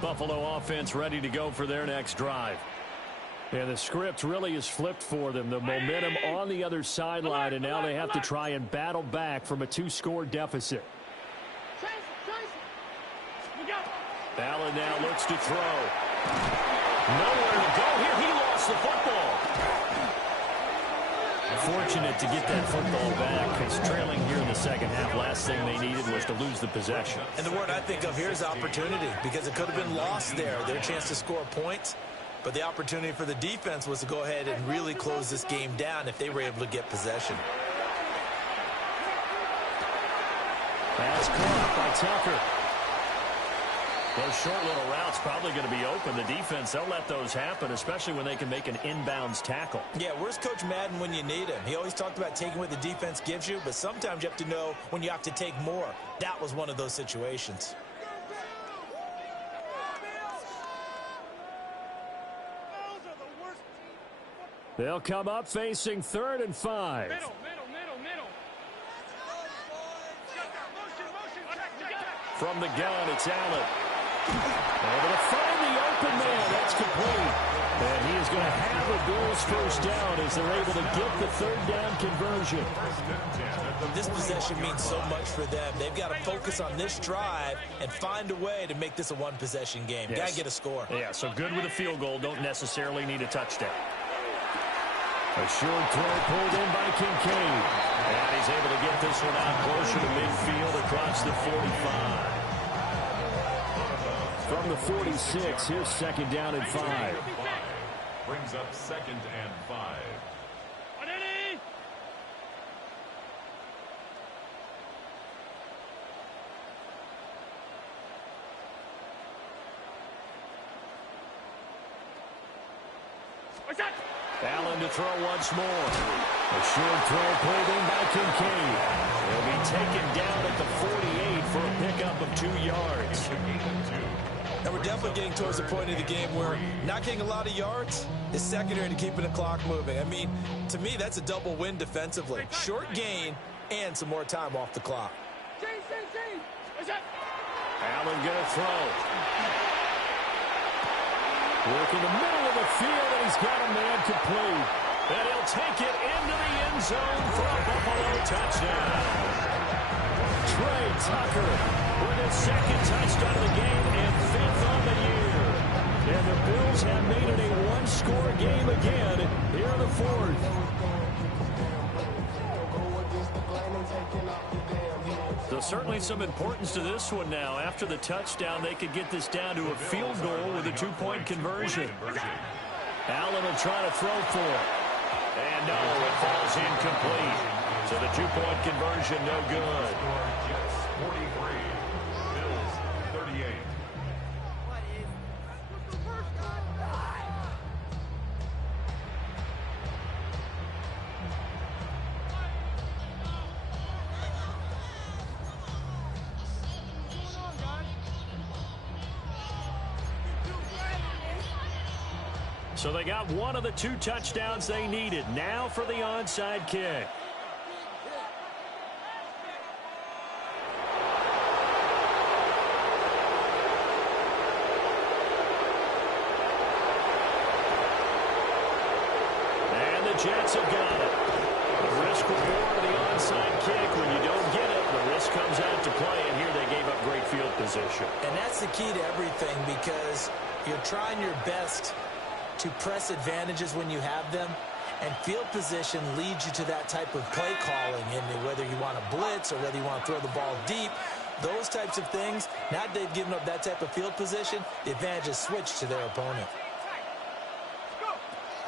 Buffalo offense ready to go for their next drive. And the script really is flipped for them. The momentum on the other sideline, and now they have to try and battle back from a 2-score deficit. Allen now looks to throw. Nowhere to go here. He lost the football. Fortunate to get that football back because trailing here in the second half, last thing they needed was to lose the possession. And the word I think of here is opportunity, because it could have been lost there, their chance to score points. But the opportunity for the defense was to go ahead and really close this game down if they were able to get possession. That's caught by Tucker. Those short little routes probably going to be open. The defense, they'll let those happen, especially when they can make an inbounds tackle. Yeah, where's Coach Madden when you need him? He always talked about taking what the defense gives you, but sometimes you have to know when you have to take more. That was one of those situations. They'll come up facing 3rd and 5. Middle. From the gun, it's Allen. Able to find the open man. That's complete. And he is going to have the Bills 1st down as they're able to get the 3rd down conversion. This possession means so much for them. They've got to focus on this drive and find a way to make this a one-possession game. Yes. Got to get a score. Yeah, so good with a field goal. Don't necessarily need a touchdown. A short throw pulled in by Kincaid. And he's able to get this one out closer to midfield across the 45. From the 46, here's 2nd down and 5. Brings up 2nd and 5. Allen to throw once more. A short throw pulled in by Kincaid. He'll be taken down at the 48 for a pickup of 2 yards. And we're definitely getting towards the point of the game where not getting a lot of yards is secondary to keeping the clock moving. I mean, to me, that's a double win defensively. Short gain and some more time off the clock. Allen going to throw. Work in the middle of the field, and he's got a man complete. And he'll take it into the end zone for a Buffalo touchdown. Trey Tucker with his second touchdown of the game and 5th on the year. And the Bills have made it a one-score game again here in the 4th. So certainly some importance to this one now. After the touchdown, they could get this down to a field goal with a 2-point conversion. Allen will try to throw for it. And no, it falls incomplete. So the 2-point conversion, no good. Jets 43, Bills 38. So they got one of the 2 touchdowns they needed. Now for the onside kick. And the Jets have got it. The risk reward of the onside kick. When you don't get it, the risk comes out to play. And here they gave up great field position. And that's the key to everything, because you're trying your best to press advantages when you have them, and field position leads you to that type of play calling, and whether you want to blitz or whether you want to throw the ball deep, those types of things. Now that they've given up that type of field position, the advantage is switched to their opponent.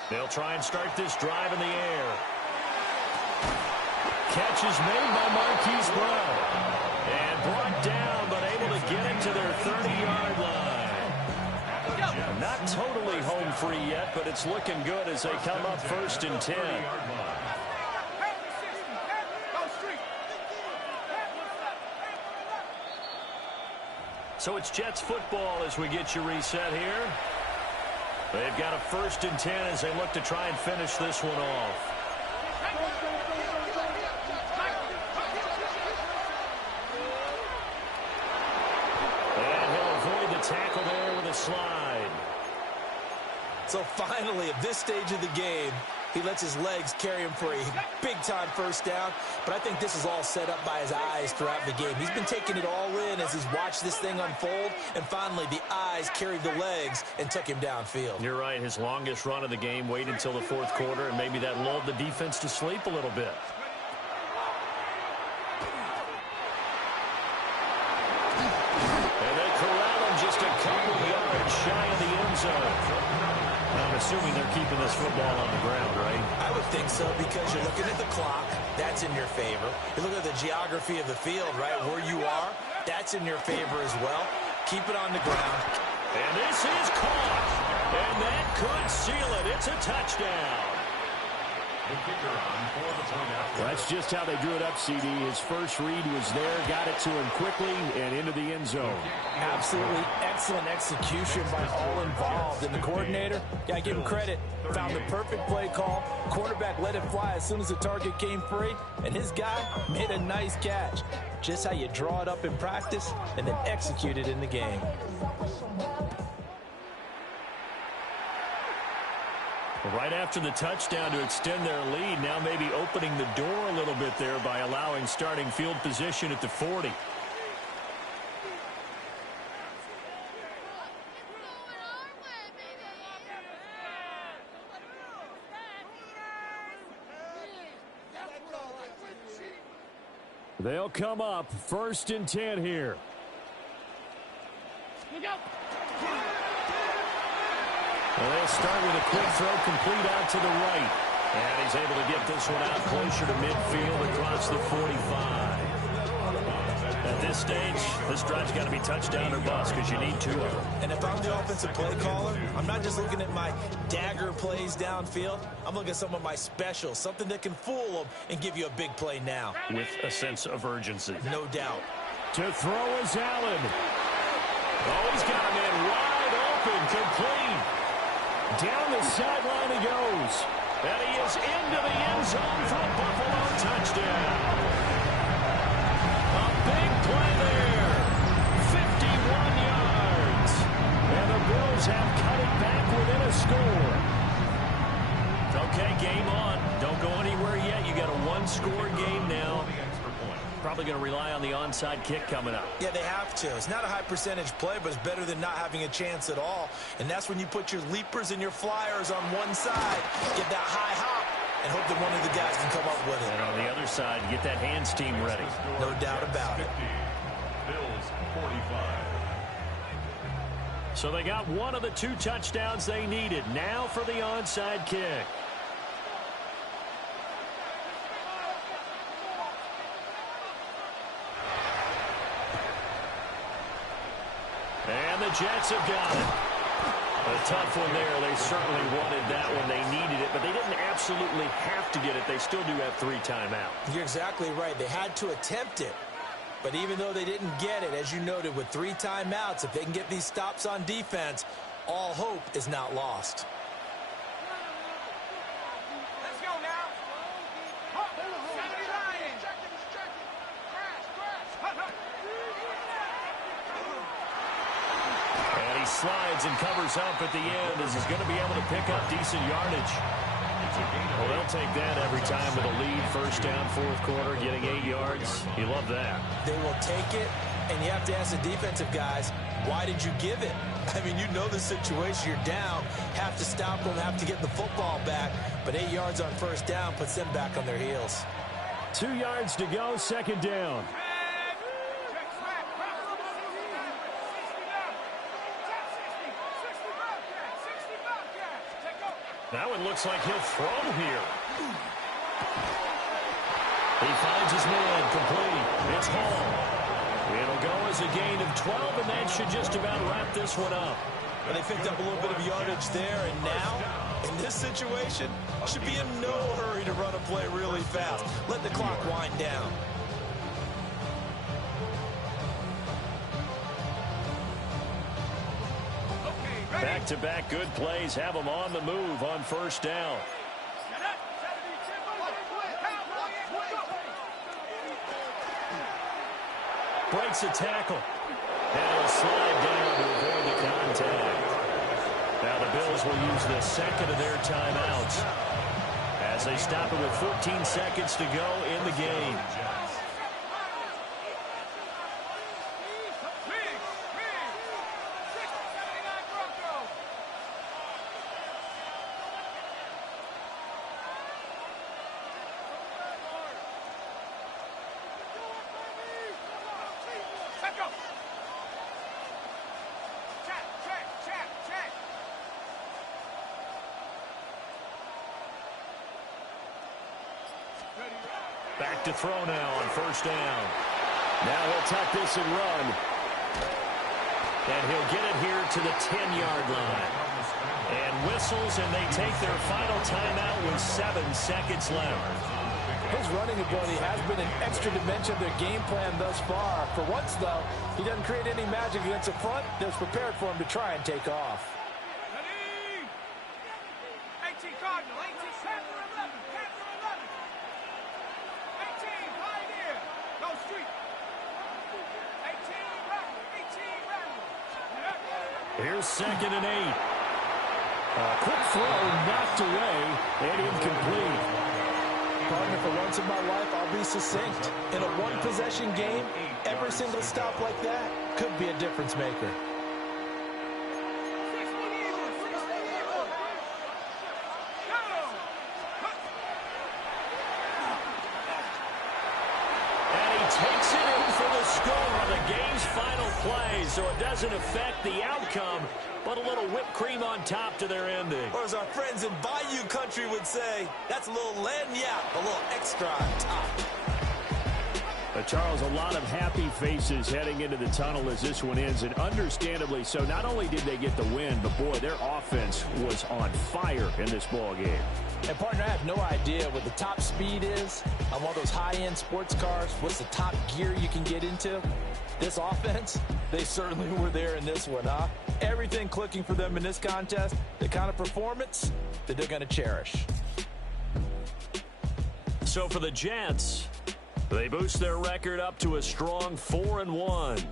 They'll try and start this drive in the air. Catch is made by Marquise Brown. And brought down, but able to get it to their 30-yard line. Not totally home free yet, but it's looking good as they come up 1st and 10. So it's Jets football as we get you reset here. They've got a 1st and 10 as they look to try and finish this one off. And he'll avoid the tackle there with a slide. So finally, at this stage of the game, he lets his legs carry him for a big-time first down. But I think this is all set up by his eyes throughout the game. He's been taking it all in as he's watched this thing unfold. And finally, the eyes carried the legs and took him downfield. You're right. His longest run of the game waited until the 4th quarter, and maybe that lulled the defense to sleep a little bit. And they corral him just a couple yards shy of the end zone. I'm assuming they're keeping this football on the ground, right? I would think so, because you're looking at the clock. That's in your favor. You look at the geography of the field, right, where you are. That's in your favor as well. Keep it on the ground. And this is caught. And that could seal it. It's a touchdown. That's just how they drew it up, CD. His first read was there, got it to him quickly, and into the end zone. Absolutely excellent execution by all involved. And the coordinator, gotta give him credit, found the perfect play call. Quarterback let it fly as soon as the target came free, and his guy made a nice catch. Just how you draw it up in practice and then execute it in the game. Right after the touchdown to extend their lead, now maybe opening the door a little bit there by allowing starting field position at the 40. They'll come up 1st and 10 here. Well, they'll start with a quick throw complete out to the right. And he's able to get this one out closer to midfield across the 45. That At this stage, this drive's got to be touchdown or bust because you need 2 of them. And if I'm the offensive play caller, I'm not just looking at my dagger plays downfield. I'm looking at some of my specials, something that can fool them and give you a big play now. With a sense of urgency. No doubt. To throw is Allen. Oh, he's got a man wide open, complete. Down the sideline he goes. And he is into the end zone for a Buffalo touchdown. A big play there. 51 yards. And the Bills have cut it back within a score. Okay, game on. Don't go anywhere yet. You got a one-score game now. Probably going to rely on the onside kick coming up. Yeah, they have to. It's not a high percentage play, but it's better than not having a chance at all. And that's when you put your leapers and your flyers on one side, get that high hop, and hope that one of the guys can come up with it. And on the other side, get that hands team ready. No doubt about it. Bills 45. So they got one of the 2 touchdowns they needed. Now for the onside kick. And the Jets have got it. A tough one there. They certainly wanted that one. They needed it, but they didn't absolutely have to get it. They still do have 3 timeouts. You're exactly right. They had to attempt it. But even though they didn't get it, as you noted, with 3 timeouts, if they can get these stops on defense, all hope is not lost. Let's go now. And he slides and covers up at the end as he's going to be able to pick up decent yardage. Well, they'll take that every time with a lead. First down, 4th quarter, getting 8 yards. You love that. They will take it, and you have to ask the defensive guys, why did you give it? I mean, you know the situation. You're down, have to stop them, have to get the football back. But 8 yards on first down puts them back on their heels. 2 yards to go, 2nd down. Now it looks like he'll throw here. He finds his man complete. It's Hall. It'll go as a gain of 12, and that should just about wrap this one up. But they picked up a little bit of yardage there, and now, in this situation, should be in no hurry to run a play really fast. Let the clock wind down. Back-to-back good plays have them on the move on first down. Breaks a tackle. And he'll slide down to avoid the contact. Now the Bills will use the second of their timeouts as they stop it with 14 seconds to go in the game. Back to throw now on first down. Now he'll tuck this and run. And he'll get it here to the 10-yard line. And whistles, and they take their final timeout with 7 seconds left. His running ability has been an extra dimension of their game plan thus far. For once, though, he doesn't create any magic against the front. They're prepared for him to try and take off. 18 Cardinal, 18 Panther 11, Panther 11. 18 Pioneer, go street. 18 Rattler, 18 Rattler. Here's 2nd and 8. A quick throw knocked away and incomplete. Partner, for once in my life, I'll be succinct. In a one-possession game, every single stop like that could be a difference maker. Takes it in for the score on the game's final play, so it doesn't affect the outcome, but a little whipped cream on top to their ending. Or as our friends in Bayou Country would say, that's a little lagniappe, a little extra on top. Charles, a lot of happy faces heading into the tunnel as this one ends, and understandably so. Not only did they get the win, but, boy, their offense was on fire in this ball game. And, partner, I have no idea what the top speed is on one of those high-end sports cars. What's the top gear you can get into? This offense, they certainly were there in this one, huh? Everything clicking for them in this contest, the kind of performance that they're going to cherish. So for the Jets, they boost their record up to a strong 4-1,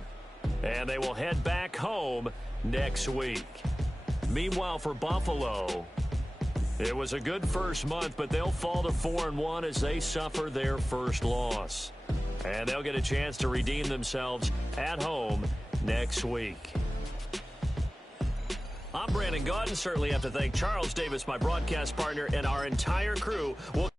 and they will head back home next week. Meanwhile, for Buffalo, it was a good first month, but they'll fall to 4-1 as they suffer their first loss. And they'll get a chance to redeem themselves at home next week. I'm Brandon Gaudin. Certainly have to thank Charles Davis, my broadcast partner, and our entire crew. We'll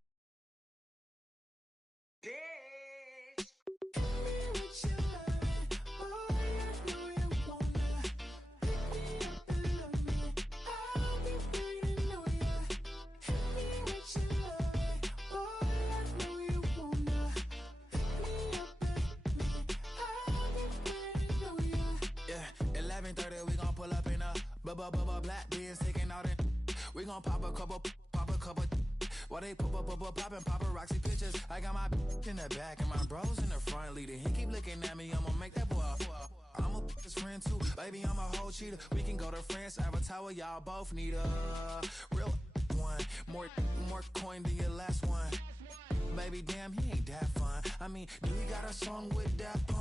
black beans taking out it. We gon' pop a couple. While they poppin' paparazzi pictures. I got my in the back and my bros in the front leading. He keep looking at me, I'ma make that boy. I'm a his friend too, baby, I'm a whole cheater. We can go to France, Avatar, y'all both need a real one. More coin than your last one. Baby, damn, he ain't that fun. I mean, do you got a song with that punk?